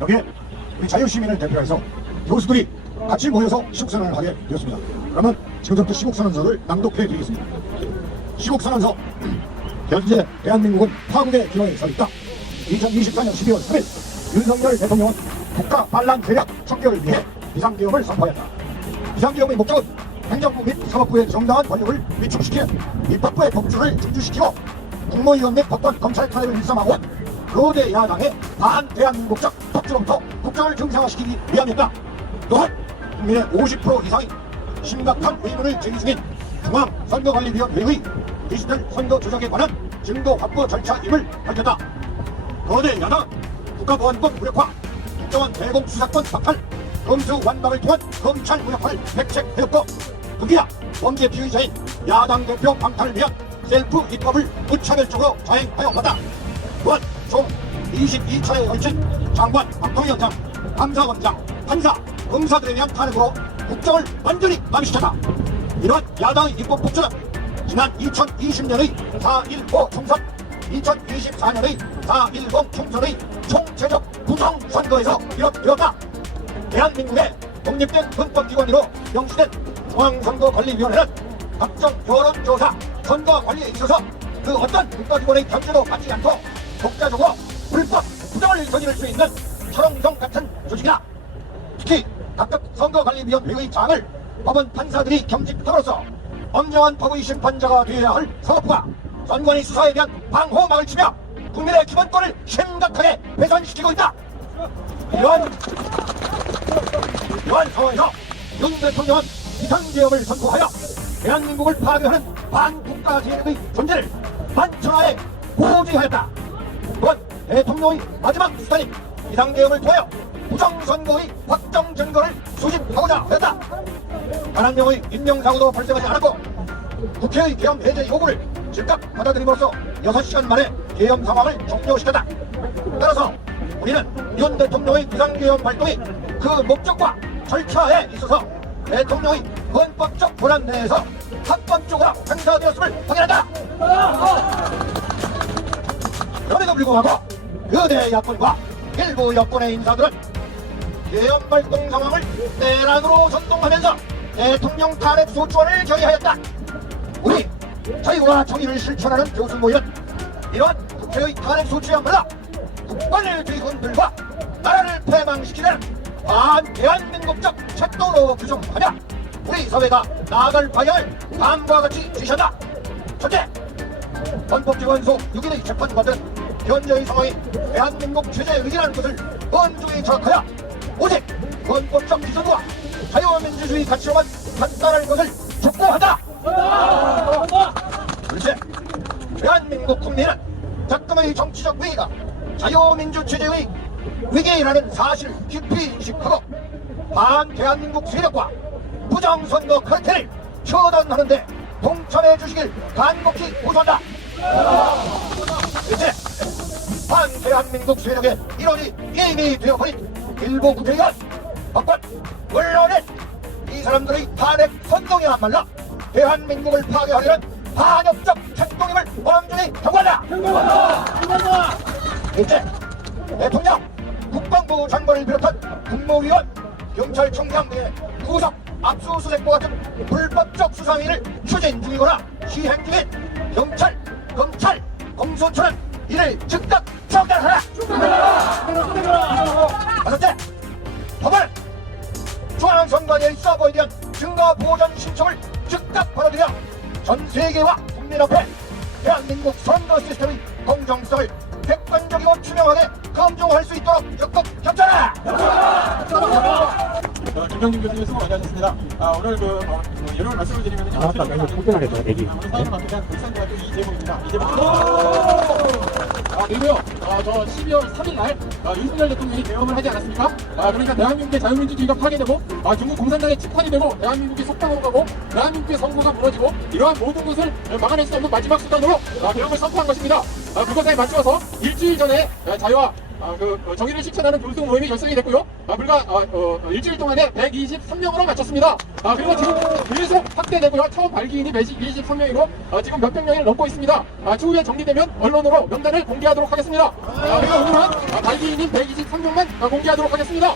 여기에 우리 자유시민을 대표해서 교수들이 같이 모여서 시국선언을 하게 되었습니다. 그러면 지금부터 시국선언서를 낭독해 드리겠습니다. 시국선언서. 현재 대한민국은 파국의 기로에 서 있다. 2024년 12월 3일 윤석열 대통령은 국가 반란 세력 척결을 위해 비상계엄을 선포했다. 비상계엄의 목적은 행정부 및 사법부의 정당한 권력을 위축시키는 입법부의 법주를 중주시키고 국무위원 및 법관 검찰 탄핵을 일삼하고 거대 야당의 반대한민국적 법주로부터 국정을 정상화시키기 위함이었다. 또한 국민의 50% 이상이 심각한 의문을 제기 중인 중앙선거관리위원회의 디지털 선거 조작에 관한 증거 확보 절차임을 밝혔다. 거대 야당은 국가보안법 무력화, 국정원 대공 수사권 박탈, 검수 완박을 통한 검찰 무력화를 백책하였고 특히나 범죄 피의자인 야당 대표 방탄을 위한 셀프 입법을 무차별적으로 자행하여 왔다. 또한 총 22차례에 걸친 장관, 방통위원장, 감사원장, 판사, 검사들에 대한 탄핵으로 국정을 완전히 마비시켰다. 이러한 야당의 입법 폭주는 지난 2020년의 4.15 총선, 2024년의 4.10 총선의 총체적 부정선거에서 비롯되었다. 대한민국의 독립된 헌법기관으로 명시된 중앙선거관리위원회는 각종 여론조사, 선거관리에 있어서 그 어떤 국가기관의 견제도 받지 않고 독자적으로 불법, 부정을 저지를 수 있는 철옹성 같은 조직이다. 특히 각급 선거관리위원회의 장을 법원 판사들이 겸직함으로써 엄정한 법의 심판자가 되어야 할 사법부가 선관위 수사에 대한 방호막을 치며 국민의 기본권을 심각하게 훼손시키고 있다. 이러한 상황에서 윤 대통령은 비상계엄을 선포하여 대한민국을 파괴하는 반국가 세력의 존재를 만천하에 고지하였다. 또한 대통령의 마지막 수단인 비상계엄을 통하여 부정선거의 확정 증거를 수집하고자 하였다. 단 한 명의 인명사고도 발생하지 않았고 국회의 계엄 해제 요구를 즉각 받아들임으로써 6시간 만에 계엄 상황을 종료시켰다. 따라서 우리는 윤 대통령의 비상계엄 발동이 그 목적과 절차에 있어서 대통령의 헌법적 권한 내에서 합법적으로 행사되었음을 확인한다. 그럼에도 불구하고 거대 야권과 일부 여권의 인사들은 계엄 발동 상황을 내란으로 선동하면서 대통령 탄핵 소추안을 결의하였다. 우리 자유와 정의를 실천하는 교수 모임은 이러한 국회의 탄핵 소추안마다 국가주의군들과 나라를 패망시키는 반대한민국적 책도로 규정하며 우리 사회가 나아갈 방향을 다음과 같이 지시한다. 첫째, 헌법기관 소 6인의 재판관들은 현재의 상황이 대한민국 체제의 위기라는 것을 엄중히 자각하여 오직 헌법적 기준과 자유민주주의 가치로만 판단할 것을 촉구한다. 둘째, 대한민국 국민은 작금의 정치적 위기가 자유민주체제의 위기라는 사실을 깊이 인식하고 반대한민국 세력과 부정선거 카르텔을 처단하는데 동참해 주시길 간곡히 호소한다. 셋째, 반대한민국 세력의 일원이 이미 되어버린 일부 국회의원, 법관, 언론은 이 사람들의 탄핵 선동이야말로 대한민국을 파괴하려는 반역적 책동임을 엄중히 경고한다. 넷째, 대통령, 국방부 장관을 비롯한 국무위원, 경찰청장 등의 구속, 압수수색과 같은 불법적 수사행위를 추진 중이거나 시행 중인 경찰, 검찰, 공수처는 이를 즉각 처단하라. 다섯째, 법원, 중앙선관위의 서버에 대한 증거 보전 신청을 즉각 받아들여 전 세계와 국민 앞에 대한민국 선거 시스템의 공정성을 객관적이고 투명하게 검증할 수 있도록 적극 협조하라. 김경진 교수님 수고 많으셨습니다. 오늘 예를 말씀을 드리면 이거 폭등하게 저 얘기. 우리 사회를 맡게 불산과 이재봉입니다. 그리고요, 저 12월 3일 날 윤석열 대통령이 계엄을 하지 않았습니까? 그러니까 대한민국의 자유민주주의가 파괴되고 중국 공산당의 집판이 되고 대한민국이 속당으로 가고 대한민국의 선거가 무너지고 이러한 모든 것을 막아낼 수 없는 마지막 수단으로 계엄을 선포한 것입니다. 그것에 맞추어서 일주일 전에 자유와 정의를 실천하는 교수 모임이 결성이 됐고요. 불과 일주일 동안에 123명으로 마쳤습니다. 그리고 지금 계속 확대되고요. 처음 발기인이 123명이고 지금 몇백 명이 넘고 있습니다. 추후에 정리되면 언론으로 명단을 공개하도록 하겠습니다. 그리고 오늘은 발기인인 123명만 공개하도록 하겠습니다. 자,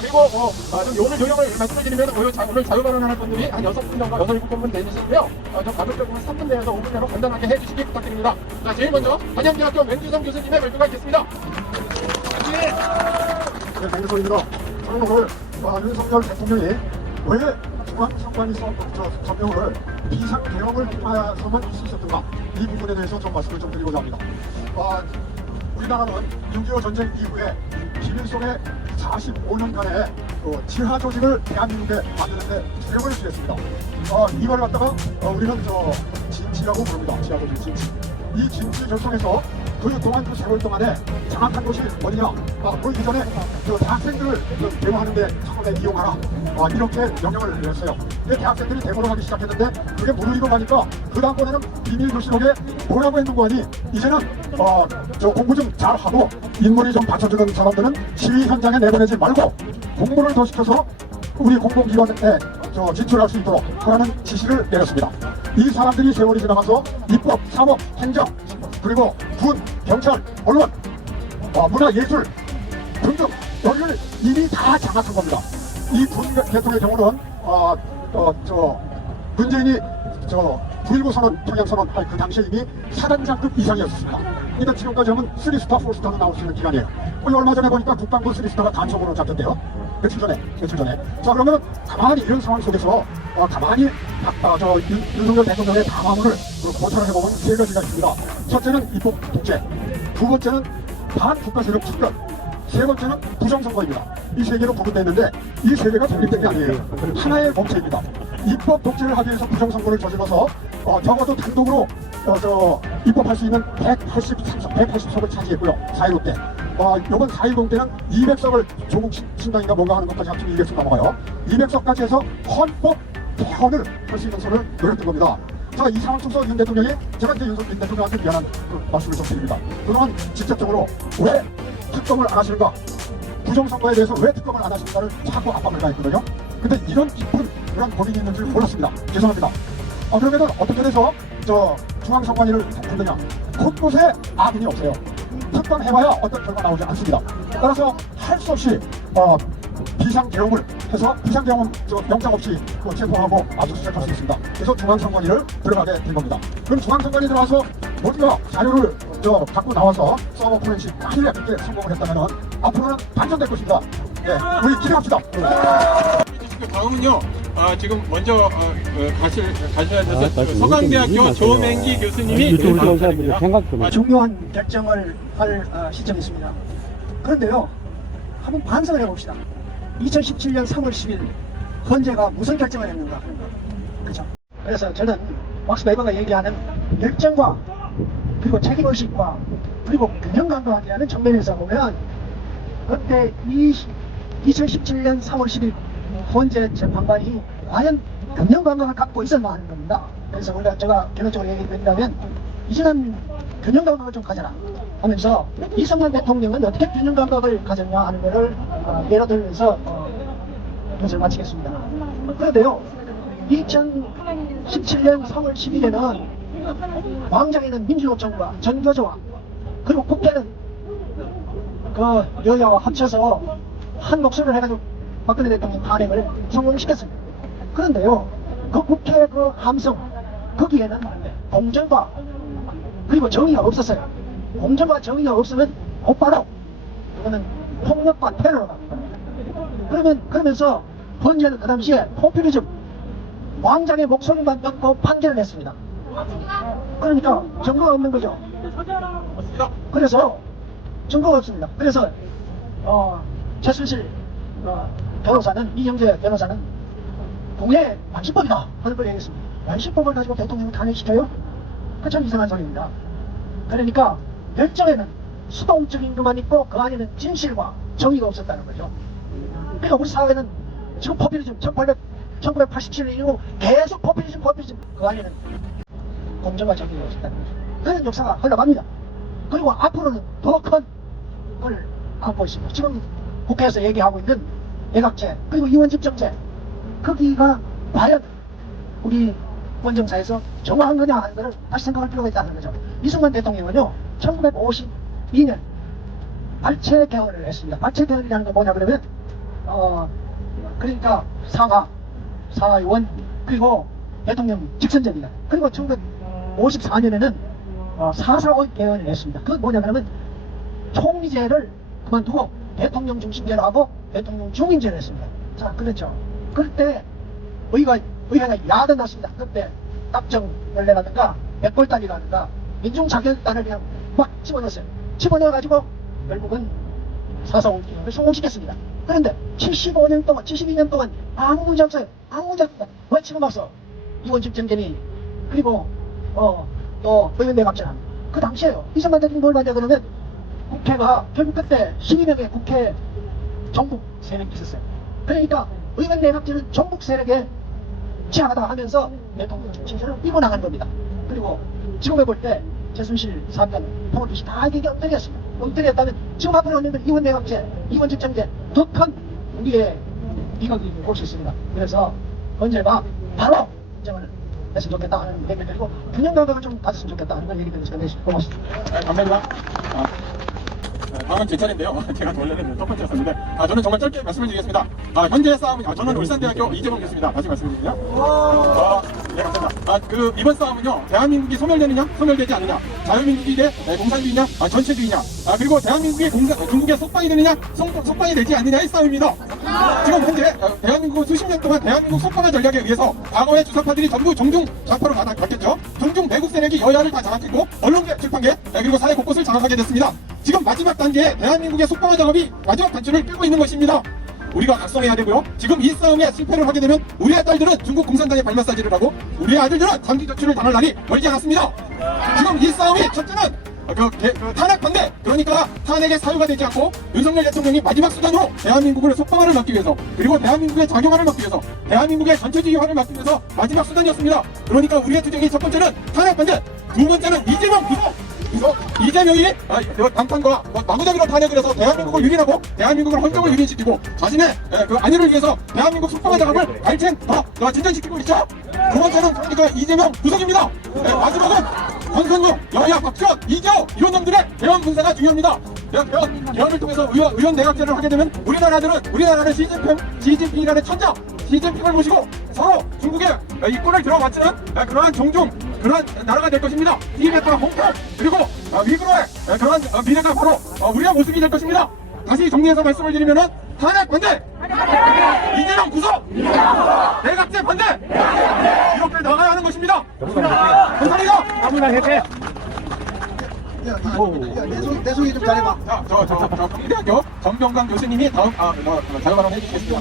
그리고 좀 오늘 요령을 말씀드리면 오늘 자유발언하는 분들이 한 6분 정도, 6, 7분 되시고요. 좀 가급적이면 3분 내에서 5분 내로 간단하게 해주시기 부탁드립니다. 자, 제일 먼저 한양대학교 맹주성 교수님의 발표가 있겠습니다. 네, 장교수입니다. 저는 오늘 윤석열 대통령이 왜 중앙선관위 서명을 비상계엄을 통해서만 할 수 있었던가, 이 부분에 대해서 좀 말씀을 좀 드리고자 합니다. 우리나라는 6.25 전쟁 이후에 비밀 속에 45년간의 지하 조직을 대한민국에 만드는데 주력을 기했습니다. 이걸 갖다가 우리는 진치라고 부릅니다. 지하 조직 진치. 이 진치 결성에서 그동안 그 세월 동안에 장악한 것이 뭐냐? 그 이전에 대학생들을 대우하는데 처음에 이용하라. 이렇게 명령을 내렸어요. 대학생들이 대모를 하기 시작했는데 그게 무르익어 가니까 그 다음번에는 비밀 교실록에 뭐라고 했는 거 아니? 이제는 공부 좀 잘하고 인물이 좀 받쳐주는 사람들은 시위 현장에 내보내지 말고 공부를 더 시켜서 우리 공공기관에 진출할 수 있도록 하라는 지시를 내렸습니다. 이 사람들이 세월이 지나가서 입법, 사법, 행정, 그리고 군, 경찰, 언론, 문화, 예술 등등 여기를 이미 다 장악한 겁니다. 이 군 계통의 경우는 문재인이 9.19 선언, 평양선언 할 그 당시에 이미 사단장급 이상이었습니다. 그러니까 지금까지 하면 3스타, 4스타로 나올 수 있는 기간이에요. 얼마 전에 보니까 국방부 3스타가 단속으로 잡혔대요. 며칠 전에. 자, 그러면 가만히 이런 상황 속에서 가만히 윤석열 대통령의 담화문을 고찰을 해보면 세 가지가 있습니다. 첫째는 입법 독재, 두 번째는 반국가 세력 축결, 세 번째는 부정선거입니다. 이 세 개로 구분됐는데 이 세 개가 독립된 게 아니에요. 하나의 몸체입니다. 입법 독재를 하기 위해서 부정선거를 저질러서 적어도 단독으로 입법할 수 있는 180석을 차지했고요. 4.15 때. 이번 4.10 때는 200석을 조국 신당인가 뭔가 하는 것까지 합치면 200석 넘어가요. 200석까지 해서 헌법 개헌을 할 수 있는 선을 노렸던 겁니다. 자, 이 상황 속에서 윤 대통령이, 제가 이제 윤 대통령한테 미안한 말씀을 좀 드립니다. 그동안 직접적으로 왜 특검을 안 하시는가, 부정선거에 대해서 왜 특검을 안 하시는가를 자꾸 압박을 가했거든요. 근데 이런 깊은 그런 고민이 있는 줄 몰랐습니다. 죄송합니다. 그러면은 어떻게 돼서 중앙선관위를 만드냐? 곳곳에 아군이 없어요. 특검해봐야 어떤 결과 나오지 않습니다. 따라서 할 수 없이 비상계엄을 해서 비상계엄은 영장 없이 체포하고 압수수색할 수 있습니다. 그래서 중앙선관위를 들어가게 된 겁니다. 그럼 중앙선관위 들어가서 모두가 자료를 갖고 나와서 서버 포렌식 만일에 그렇게 성공을 했다면 앞으로는 반전될 것입니다. 네, 우리 기대합시다. 다음은요. 지금 먼저 가셔야 돼서 서강대학교 조맹기 교수님이 중요한 결정을 할 시점이 있습니다. 그런데요, 한번 반성을 해봅시다. 2017년 3월 10일 헌재가 무슨 결정을 했는가 하는 거. 그렇죠? 그래서 저는 막스 베버가 얘기하는 결정과 그리고 책임의식과 그리고 균형감과 하는 측면에서 보면 그때 2017년 3월 10일 헌재 재판관이 과연 균형감각을 갖고 있었나 하는 겁니다. 그래서 원래 제가 결론적으로 얘기드린다면 이제는 균형감각을 좀 가져라 하면서 이승만 대통령은 어떻게 균형감각을 가졌냐 하는 것을 예로 들면서 것을 마치겠습니다. 그런데요, 2017년 3월 10일에는 광장에는 민주노총과 전교조와 그리고 국회는 그 여야와 합쳐서 한 목소리를 해가지고 박근혜 대통령 탄핵을 성공시켰습니다. 그런데요, 그 국회 그 함성 거기에는 공정과 그리고 정의가 없었어요. 공정과 정의가 없으면 곧바로 그거는 폭력과 테러로 갑니다. 그러면서 헌재는 그 당시에 포퓰리즘 왕장의 목소리만 듣고 판결을 했습니다. 그러니까 증거가 없는 거죠. 그래서 증거가 없습니다. 그래서 최순실 변호사는, 이영재 변호사는 공예 완시법이다 하는 걸 얘기했습니다. 완시법을 가지고 대통령을 탄핵시켜요? 그 참 이상한 소리입니다. 그러니까 결정에는 수동적인 것만 있고 그 안에는 진실과 정의가 없었다는 거죠. 그러니까 우리 사회는 지금 포퓰리즘 1987년 이후 계속 포퓰리즘 그 안에는 공정과 정의가 없었다는 거죠. 그런 역사가 흘러갑니다. 그리고 앞으로는 더 큰 걸 안고 있습니다. 지금 국회에서 얘기하고 있는 예각제 그리고 이원집정제 거기가 과연 우리 원정사에서 정확한 거냐 하는 것을 다시 생각할 필요가 있다는 거죠. 이승만 대통령은요 1952년 발췌 개헌을 했습니다. 발췌 개헌이라는 건 뭐냐 그러면 그러니까 사의원 그리고 대통령 직선제입니다. 그리고 1954년에는 4.4.5 개헌을 했습니다. 그건 뭐냐 그러면 총리제를 그만두고 대통령 중심제로 하고 대통령 중임제를 했습니다. 자, 그렇죠. 그때 의회가 야당났습니다. 그때 딱정연례라든가 백골단이라든가 민중자결단을 그냥 막 집어넣었어요. 집어넣어가지고 결국은 4.4.5 개헌을 성공시켰습니다. 그런데 75년 동안 72년 동안 아무 문제 없어요. 아무 문제 없다. 왜 지금 와서 이원식 정권이 그리고 또 의원내각제랑 그 당시에요. 이승만 대통령이 뭘 만져 그러면 국회가 결국 그때 12명의 국회 전국 세력이 있었어요. 그러니까 의원내각제는 전국 세력에 취하다 하면서 대통령 정신을 끌고 나간 겁니다. 그리고 지금 해볼 때 최순실 사건 통합이 다 이게 엉터리였습니다. 엉터리였다면 지금 앞으로 오는 의원내각제, 의원집정제 더 큰 우리의 비극이 올 수 있습니다. 그래서 언제가 바로 인정을 했으면 좋겠다 하는 얘기를 드리고 균형 감각을 좀 가졌으면 좋겠다 하는 걸 얘기 드리면서 고맙습니다. 감사합니다. 다음은 제 차례인데요. 제가 원래는 첫 번째였었는데 저는 정말 짧게 말씀을 드리겠습니다. 현재 싸움은 저는 울산대학교 이재범 교수입니다. 다시 말씀드리면요. 네, 감사합니다. 이번 싸움은요, 대한민국이 소멸되느냐, 소멸되지 않느냐, 자유민국이 대 공산주의냐, 전체주의냐, 그리고 대한민국이 중국의 속방이 되느냐, 속방이 되지 않느냐의 싸움입니다. 지금 현재 대한민국은 수십 년 동안 대한민국 속방화 전략에 의해서 과거의 주사파들이 전부 종중 좌파로 바뀌었죠. 종중 매국 세력이 여야를 다 장악했고 언론계, 출판계, 그리고 사회 곳곳을 장악하게 됐습니다. 지금 마지막 단계에 대한민국의 속방화 작업이 마지막 단추를 끌고 있는 것입니다. 우리가 각성해야 되고요. 지금 이 싸움에 실패를 하게 되면 우리의 딸들은 중국 공산당에 발 마사지를 하고 우리의 아들들은 장기 저출을 당할 날이 멀지 않았습니다. 지금 이 싸움이 첫째는 탄핵 반대, 그러니까 탄핵의 사유가 되지 않고 윤석열 대통령이 마지막 수단으로 대한민국을 속방화를 막기 위해서 그리고 대한민국의 작용화를 막기 위해서 대한민국의 전체주의화를 막기 위해서 마지막 수단이었습니다. 그러니까 우리의 투쟁이 첫 번째는 탄핵 반대, 두 번째는 이재명 구속. 이재명이 당판과 마구잡이로 탄핵을 해서 대한민국을 유린하고 대한민국을 헌정을 유린시키고 자신의 안위를 위해서 대한민국 속방화 작업을 발전 진전시키고 있죠. 두 번째는 그러니까 이재명 구속입니다. 마지막은 권선우, 여야 박지원, 이재호 이런 놈들의 대원 분사가 중요합니다. 대원을 통해서 의원 내각제를 하게 되면 우리나라는 시진핑이라는 천자 시진핑을 모시고 서로 중국의 이권을 들어맞추는 그러한 그러한 나라가 될 것입니다. 티베트와 홍콩 그리고 미국의 그러한 미래가 바로 우리의 모습이 될 것입니다. 다시 정리해서 말씀을 드리면은 탄핵 반대, 이재명 구속, 내각제 반대 이렇게 나가야 하는 것입니다. 감사합니다. 내 소개 좀 잘해봐. 저 경희대학교 정병강 교수님이 다음 자유 발언 해주시겠습니다.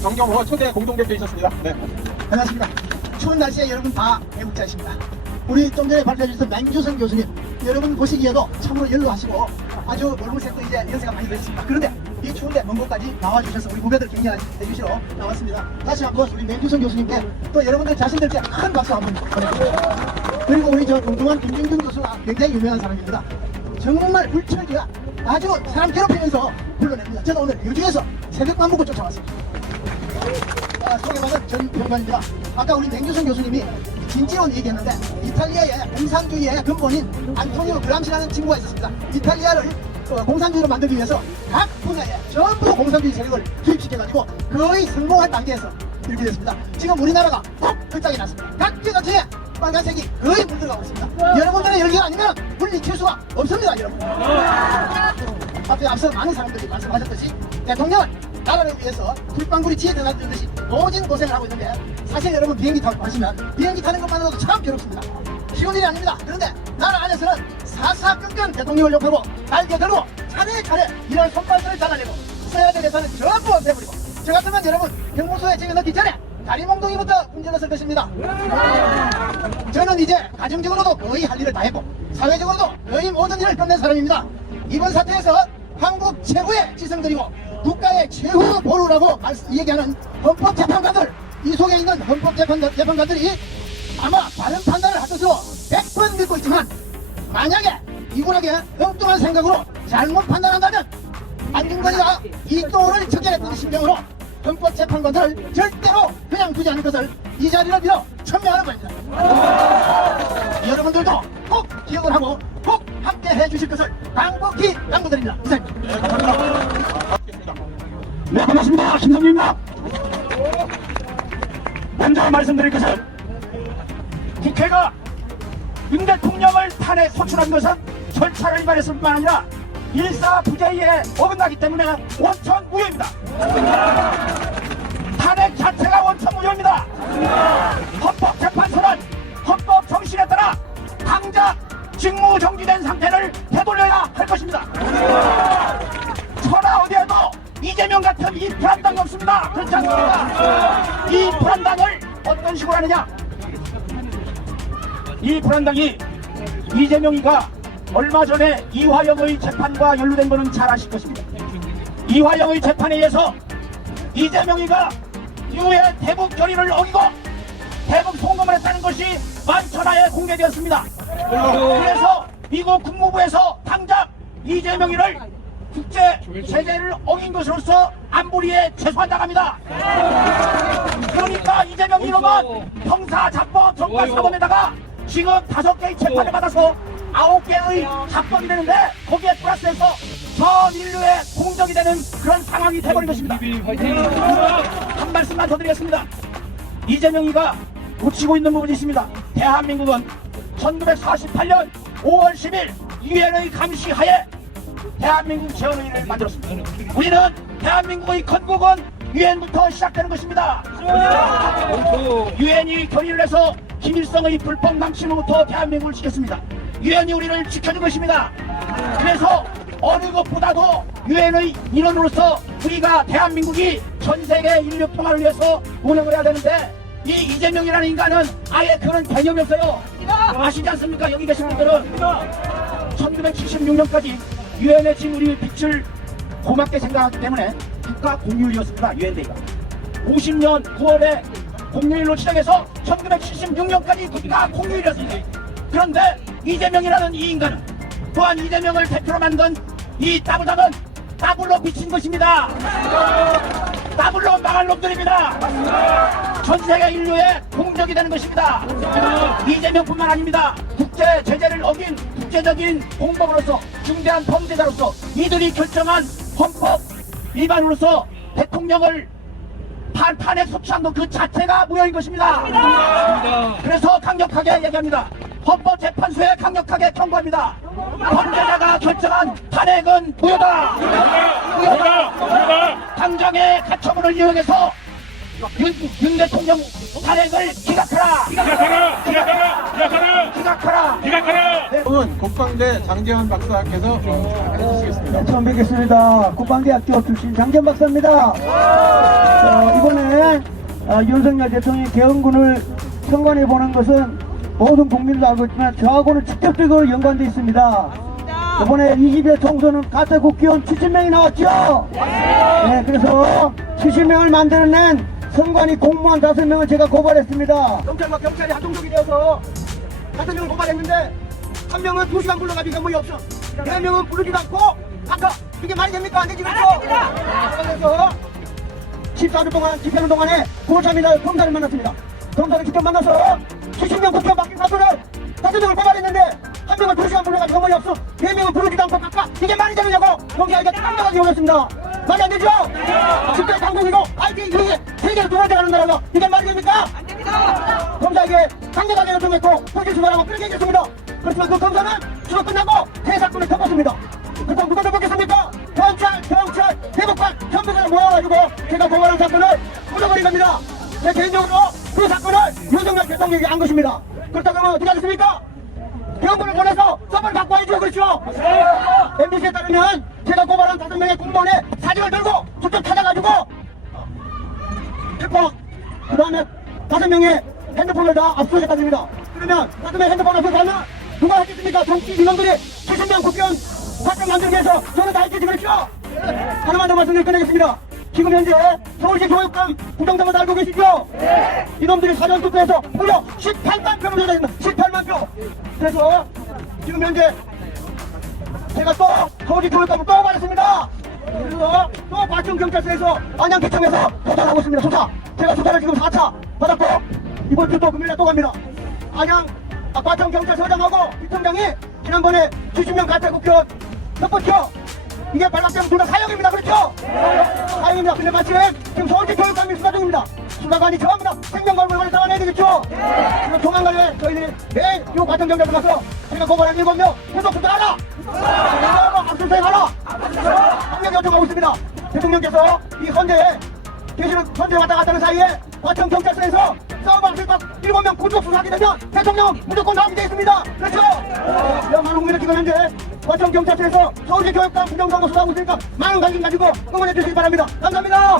정경호 초대 공동대표 있었습니다. 네. 반갑습니다. 추운 날씨에 여러분 다 애국자이십니다. 우리 좀 전에 발표해 주신 맹주선 교수님, 여러분 보시기에도 참으로 연로하시고 아주 얼굴색도 이제 연세가 많이 되셨습니다. 그런데 이 추운데 먼 곳까지 나와주셔서 우리 후배들 격려해 주시러 나왔습니다. 다시 한번 우리 맹주선 교수님께 또 여러분들 자신들께 큰 박수 한번 보내드립니다. 그리고 우리 저 동중한 김정준 교수가 굉장히 유명한 사람입니다. 정말 불철주야 아주 사람 괴롭히면서 불러냅니다. 저는 오늘 유주에서 새벽밥 먹고 쫓아왔습니다. 소개받은 전 평관입니다. 아까 우리 맹주선 교수님이 진지원 얘기했는데 이탈리아의 공산주의의 근본인 안토니오 그람시라는 친구가 있었습니다. 이탈리아를 공산주의로 만들기 위해서 각 분야에 전부 공산주의 세력을 투입시켜가지고 거의 성공한 단계에서 이렇게 됐습니다. 지금 우리나라가 꼭 끝장이 났습니다. 각계가 뒤에 빨간색이 거의 물들어가고 있습니다. 여러분들의 열기가 아니면 물리칠 수가 없습니다. 여러분. 앞서 많은 사람들이 말씀하셨듯이 대통령은 나라를 위해서 풀방울이 지에 들어가는 듯이 모진 고생을 하고 있는데 사실 여러분 비행기 타고 가시면 비행기 타는 것만으로도 참 괴롭습니다. 쉬운 일이 아닙니다. 그런데 나라 안에서는 사사건건 대통령을 욕하고 날개 들고 차례차례 이런 손발들을 잘라내고 써야 될 예산을 전부 없애버리고 저 같으면 여러분 경무소에 집어넣기 전에 다리몽둥이부터 문질렀을 것입니다. 저는 이제 가정적으로도 거의 할 일을 다 했고 사회적으로도 거의 모든 일을 끝낸 사람입니다. 이번 사태에서 한국 최고의 지성들이고 국가의 최후 보루라고 얘기하는 헌법재판관들, 이 속에 있는 헌법재판관들이 아마 바른 판단을 할 것으로 100번 믿고 있지만 만약에 이분에게 엉뚱한 생각으로 잘못 판단한다면 안중근이가 이또를 척결했던 심정으로 헌법재판관들을 절대로 그냥 두지 않을 것을 이 자리를 빌어 천명하는 겁니다. 여러분들도 꼭 기억을 하고 꼭 함께 해주실 것을 간곡히 당부드립니다. 이상입니다. 네, 감사합니다. 뵙겠습니다. 네, 반갑습니다. 김성민입니다. 먼저 말씀드릴 것은 국회가 윤 대통령을 탄핵 소출한 것은 절차를 위반했을 뿐만 아니라 일사부재에 어긋나기 때문에 원천 무효입니다. 탄핵 자체가 원천 무효입니다. 헌법재판소는 헌법 정신에 따라 당장 직무 정지된 상태를 되돌려야 할 것입니다. 천하 어디에도 이재명 같은 이 불안당이 없습니다. 그렇지 않습니까? 이 불안당을 어떤 식으로 하느냐? 이 불안당이 이재명이가 얼마 전에 이화영의 재판과 연루된 것은 잘 아실 것입니다. 이화영의 재판에 의해서 이재명이가 유해 대북 결의를 어기고 대북 송금을 했다는 것이 만천하에 공개되었습니다. 그래서 미국 국무부에서 당장 이재명이를 국제 제재를 어긴 것으로서 안보리에 제소한다고 합니다. 그러니까 이재명 이놈은 형사자법 전과사범에다가 지금 5개의 재판을 받아서 9개의 자법이 되는데 거기에 플러스해서 전 인류의 공적이 되는 그런 상황이 돼버린 것입니다. 한 말씀만 더 드리겠습니다. 이재명이가 놓치고 있는 부분이 있습니다. 대한민국은 1948년 5월 10일 유엔의 감시하에 대한민국 재헌의회를 만들었습니다. 우리는 대한민국의 건국은 유엔부터 시작되는 것입니다. 유엔이 결의를 해서 김일성의 불법 남침으로부터 대한민국을 지켰습니다. 유엔이 우리를 지켜준 것입니다. 그래서 어느 것보다도 유엔의 인원으로서 우리가 대한민국이 전 세계 인류 평화를 위해서 노력을 해야 되는데 이 이재명이라는 인간은 아예 그런 개념이 없어요. 아시지 않습니까? 여기 계신 분들은 1976년까지 유엔에 지금 우리 빛을 고맙게 생각하기 때문에 국가 공휴일이었습니다. 유엔데이가 50년 9월에 공휴일로 시작해서 1976년까지 국가 공휴일이었습니다. 그런데 이재명이라는 이 인간은 또한 이재명을 대표로 만든 이 따부장은 따블로 미친 것입니다. 따블로 망할 놈들입니다. 전 세계 인류의 공적이 되는 것입니다. 이재명뿐만 아닙니다. 국제 제재를 어긴 국제적인 공범으로서 중대한 범죄자로서 이들이 결정한 헌법 위반으로서 대통령을 탄핵 소추한 것 그 자체가 무효인 것입니다. 그래서 강력하게 얘기합니다. 헌법재판소에 강력하게 청구합니다. 범죄자가 결정한 탄핵은 무효다. 당장의 가처분을 이용해서 윤 대통령 탄핵을 기각하라. 기각하라. 오늘 국방대 장재환 박사께서 해주시겠습니다. 처음 뵙겠습니다. 국방대학교 출신 장재환 박사입니다. 이번에 윤석열 대통령이 개헌군을 선관해 보는 것은 모든 국민도 알고 있지만 저하고는 직접적으로 연관되어 있습니다. 이번에 20대 총선은 가짜 국회의원 70명이 나왔죠. 네, 그래서 70명을 만들어낸 선관위 공무원 5명을 제가 고발했습니다. 경찰과 경찰이 한동족이 되어서 5명을 고발했는데 한 명은 2시간 불러가지고 뭐이 없어. 4명은 부르지도 않고 아까 이게 말이 됩니까? 안 되지 그렇죠? 그래서 14주 동안 집회하는 동안에 9월참이나 검사를 만났습니다. 검사를 직접 만나서 70명 국회의원 바뀐 사람을 5명을 고발했는데 한 명은 2시간 불러가지고 뭐이 없어. 4명은 부르지도 않고 아까 이게 말이 되느냐고 경찰에게 깜짝하게 욕했습니다. 말이 안 되죠? 집회 당국이고 IT 이게 세계로 두 번째 가는 나라가 이게 말이 됩니까? 안 됩니다. 검사에게 강력하게 요청했고 포기수 말하고 그렇게 얘기했습니다. 그렇지만 그 검사는 수사 끝나고 새 사건을 덮었습니다. 그렇다고 누가 덮었겠습니까? 경찰, 대법관 전부가 모여가지고 제가 고발한 사건을 묻어버린 겁니다. 제 개인적으로 그 사건을 윤석열 대통령에게 한 것입니다. 그렇다고 하면 어떻게 하겠습니까? 병원을 보내서 서버를 갖고 와야죠. 그렇죠? MBC에 따르면 제가 고발한 5명의 공무원의 사진을 들고 직접 찾아가지고 그 다음에 5명의 핸드폰을 다 압수했답니다. 그러면 5명의 핸드폰을 압수하면 누가 했겠습니까? 정치 인원들이 70명 국회의원 사건 만들기 위해서 저는 다 했겠지. 그렇죠? 하나만 더 말씀을 끝내겠습니다. 지금 현재 서울시 교육감 부정당을 알고 계시죠? 이놈들이 사전투표에서 무려 18만 표를 조작했습니다. 18만 표. 그래서 지금 현재 제가 또 서울시 교육감을 또 받았습니다. 그래서 또 과천경찰서에서 안양계청에서 조사하고 있습니다. 조사. 제가 조사를 지금 4차 받았고 이번 주 또 금요일에 또 갑니다. 안양 과천경찰서장하고 비청장이 지난번에 70명 가짜 국회의원 덮었죠. 이게 발각되면 둘 다 사형입니다. 그렇죠? 사형입니다. 근데 마침 지금 서울시 교육감이 수사 중입니다. 수사관이 전부 다 생명과 물건을 당해야 되겠죠? 지금 조만간에 저희들이 매일 이 과천경찰서 가서 우리가 고발한 7명 구속 수사하라! 압수수색하라! 강력 요청하고 있습니다. 대통령께서 이 헌재에 계시는 헌재 왔다 갔다 하는 사이에 과천경찰서에서 싸움방식과 7명 구속 수사하게 되면 대통령 무조건 나오게 되어 있습니다. 그렇죠? 많은 국민을 지금 현재 과천경찰서에서 서울시 교육감 부정선거 수사하고 있으니까 많은 관심 가지고 응원해 주시기 바랍니다. 감사합니다.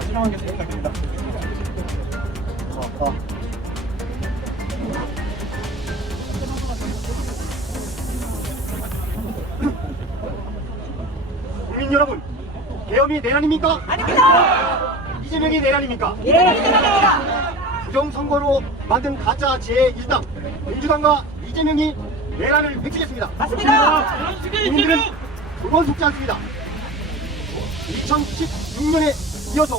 신청한 게 부탁드립니다. 국민 여러분, 계엄이 내란입니까? 아닙니다. 이재명이 내란입니까? 예, 이재명입니다. 부정선거로 만든 가짜 제1당 민주당과 이재명이 내란을 외치겠습니다. 맞습니다. 국민들은 두 번 속지 않습니다. 2016년에 이어서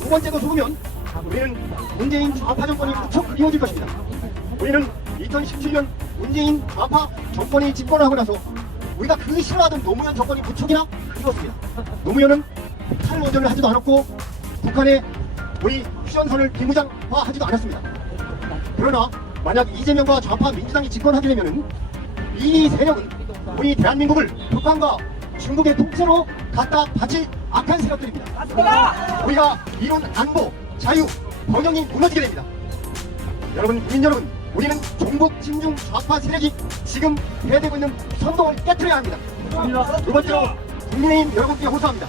두 번째도 속으면 우리는 문재인 좌파 정권이 무척 그리워질 것입니다. 우리는 2017년 문재인 좌파 정권이 집권을 하고 나서 우리가 그 싫어하던 노무현 정권이 무척이나 그리웠습니다. 노무현은 탈원전을 하지도 않았고 북한에 우리 휴전선을 비무장화하지도 않았습니다. 그러나 만약 이재명과 좌파 민주당이 집권하게 되면은 이 세력은 우리 대한민국을 북한과 중국의 통째로 갖다 바칠 악한 세력들입니다. 맞습니다. 우리가 이룬 안보, 자유, 번영이 무너지게 됩니다. 여러분, 국민 여러분, 우리는 종북 진중 좌파 세력이 지금 해대고 있는 선동을 깨트려야 합니다. 두 번째로 국민의힘 여러분께 호소합니다.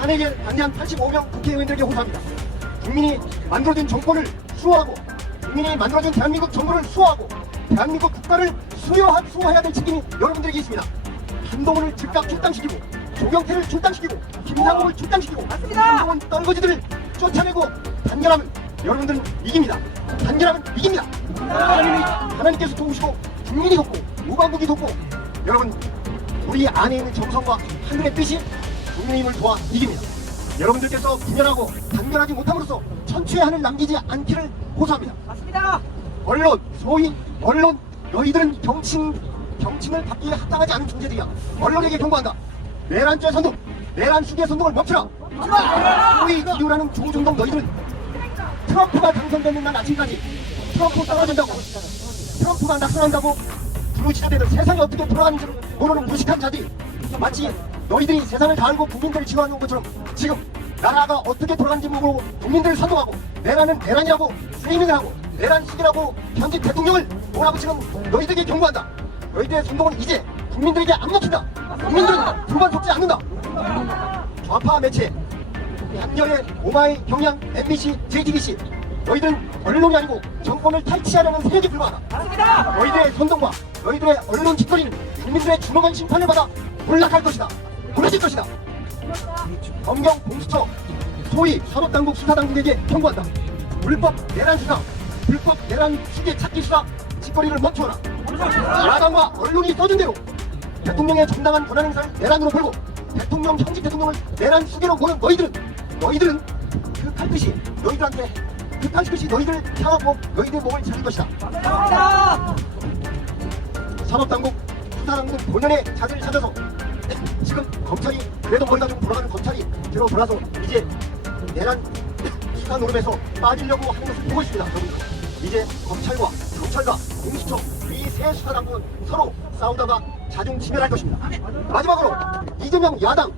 탄핵에 반대한 85명 국회의원들에게 호소합니다. 국민이 만들어준 정권을 수호하고 국민이 만들어준 대한민국 정부를 수호하고 대한민국 국가를 수호해야 될 책임이 여러분들에게 있습니다. 한동훈을 즉각 출당시키고 조경태를 출당시키고 김상국을 출당시키고 한동훈 떨거지들을 쫓아내고 단결하면 여러분들은 이깁니다. 단결하면 이깁니다. 하나님께서 도우시고 국민이 돕고 무방국이 돕고 여러분 우리 안에 있는 정성과 하늘의 뜻이 국민의힘을 도와 이깁니다. 여러분들께서 분열하고 단결하지 못함으로써 천추의 한을 남기지 않기를 호소합니다. 맞습니다. 언론, 소위 언론, 너희들은 경칭을 받기에 합당하지 않은 존재들이야. 언론에게 경고한다. 내란죄 선동, 내란 수계 선동을 멈추라. 소위 기류라는 조중동 너희들은 트럼프가 당선되는 날 아침까지 트럼프 떨어진다고, 트럼프가 낙선한다고 부르짖어대던 세상이 어떻게 돌아가는지를 모르는 무식한 자들이 마치 너희들이 세상을 다 알고 국민들을 지도하는 것처럼 지금 나라가 어떻게 돌아가는지 모르고 국민들을 선동하고 내란은 내란이라고 세이밍을 하고 내란 수계라고 현직 대통령을 몰아붙이는 너희들에게 경고한다. 너희들의 선동은 이제 국민들에게 안 먹힌다. 국민들은 두 번 속지 않는다. 좌파 매체 한겨레, 오마이, 경향, MBC, JTBC 너희들은 언론이 아니고 정권을 탈취하려는 세력에 불과하다. 맞습니다. 너희들의 선동과 너희들의 언론 짓거리는 국민들의 준엄한 심판을 받아 몰락할 것이다. 무너질 것이다. 검경 공수처 소위 사법당국 수사당국에게 경고한다. 불법 내란 수사, 불법 내란 수계 찾기 수사 짓거리를 멈춰라. 야당과 언론이 써준 대로 대통령의 정당한 권한 행사를 내란으로 걸고 대통령, 현직 대통령을 내란 수계로 보는 너희들은 그 칼끝이 너희들한테 그 칼끝이 너희들을 향하고 너희들의 몸을 자를 것이다. 맞습니다. 사법당국, 수사당국 본연의 자세를 찾아서 지금 검찰이 그래도 머리가 좀 돌아가는 검찰이 들어돌아서 이제 내란 수사 노름에서 빠지려고 하는 것을 보고 있습니다. 여러분들. 이제 검찰과 경찰과 공수처 이 세 수사당국은 서로 싸우다가 자중지멸할 것입니다. 마지막으로 이재명 야당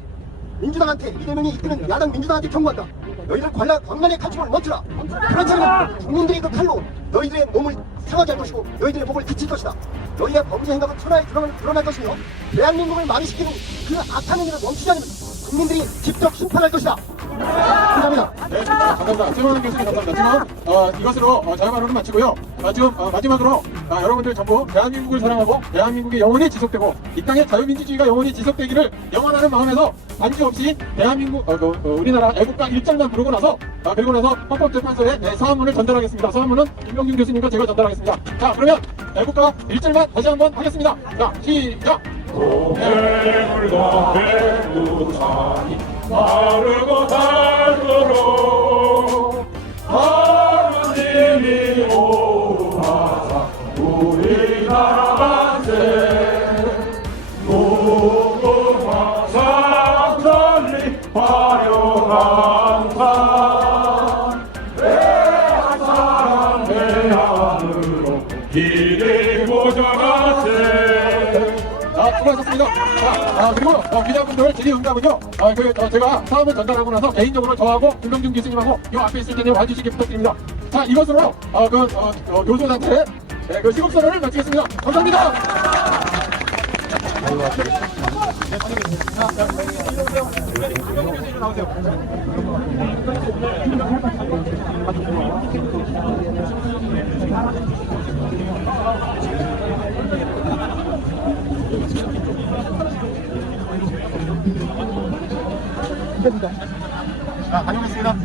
민주당한테 이재명이 이끄는 야당 민주당한테 경고한다. 너희들 광란의 칼춤을 멈추라. 그렇지 않으면 국민들이 그 칼로 너희들의 몸을 상하게 할 것이고 너희들의 목을 그칠 것이다. 너희의 범죄 행각은 천하에 드러날 것이며 대한민국을 마비시키는 그 악한 행위를 멈추지 않으면 국민들이 직접 심판할 것이다. 감사합니다. 네, 감사합니다. 최만원 교수님 감사합니다. 지금 이것으로 자유발언을 마치고요. 지금 마지막으로 여러분들 전부 대한민국을 사랑하고 대한민국이 영원히 지속되고 이 땅의 자유민주주의가 영원히 지속되기를 영원하는 마음에서 반기 없이 대한민국 우리나라 애국가 1절만 부르고 나서 그리고 나서 헌법재판소에 사안문을 전달하겠습니다. 사안문은 김병준 교수님과 제가 전달하겠습니다. 자, 그러면 애국가 1절만 다시 한번 하겠습니다. 자, 시작! 동해물과 백두산이 마르고 닳도록 하느님이 오라 하겠습니다. 그리고 기자분들 질의응답은요. 제가 사업을 전달하고 나서 개인적으로 저하고 김병준 교수님하고 이 앞에 있을 텐데 와주시기 부탁드립니다. 자, 이것으로 교수단체 그 시국선언을 마치겠습니다. 감사합니다. 다녀오겠습니다.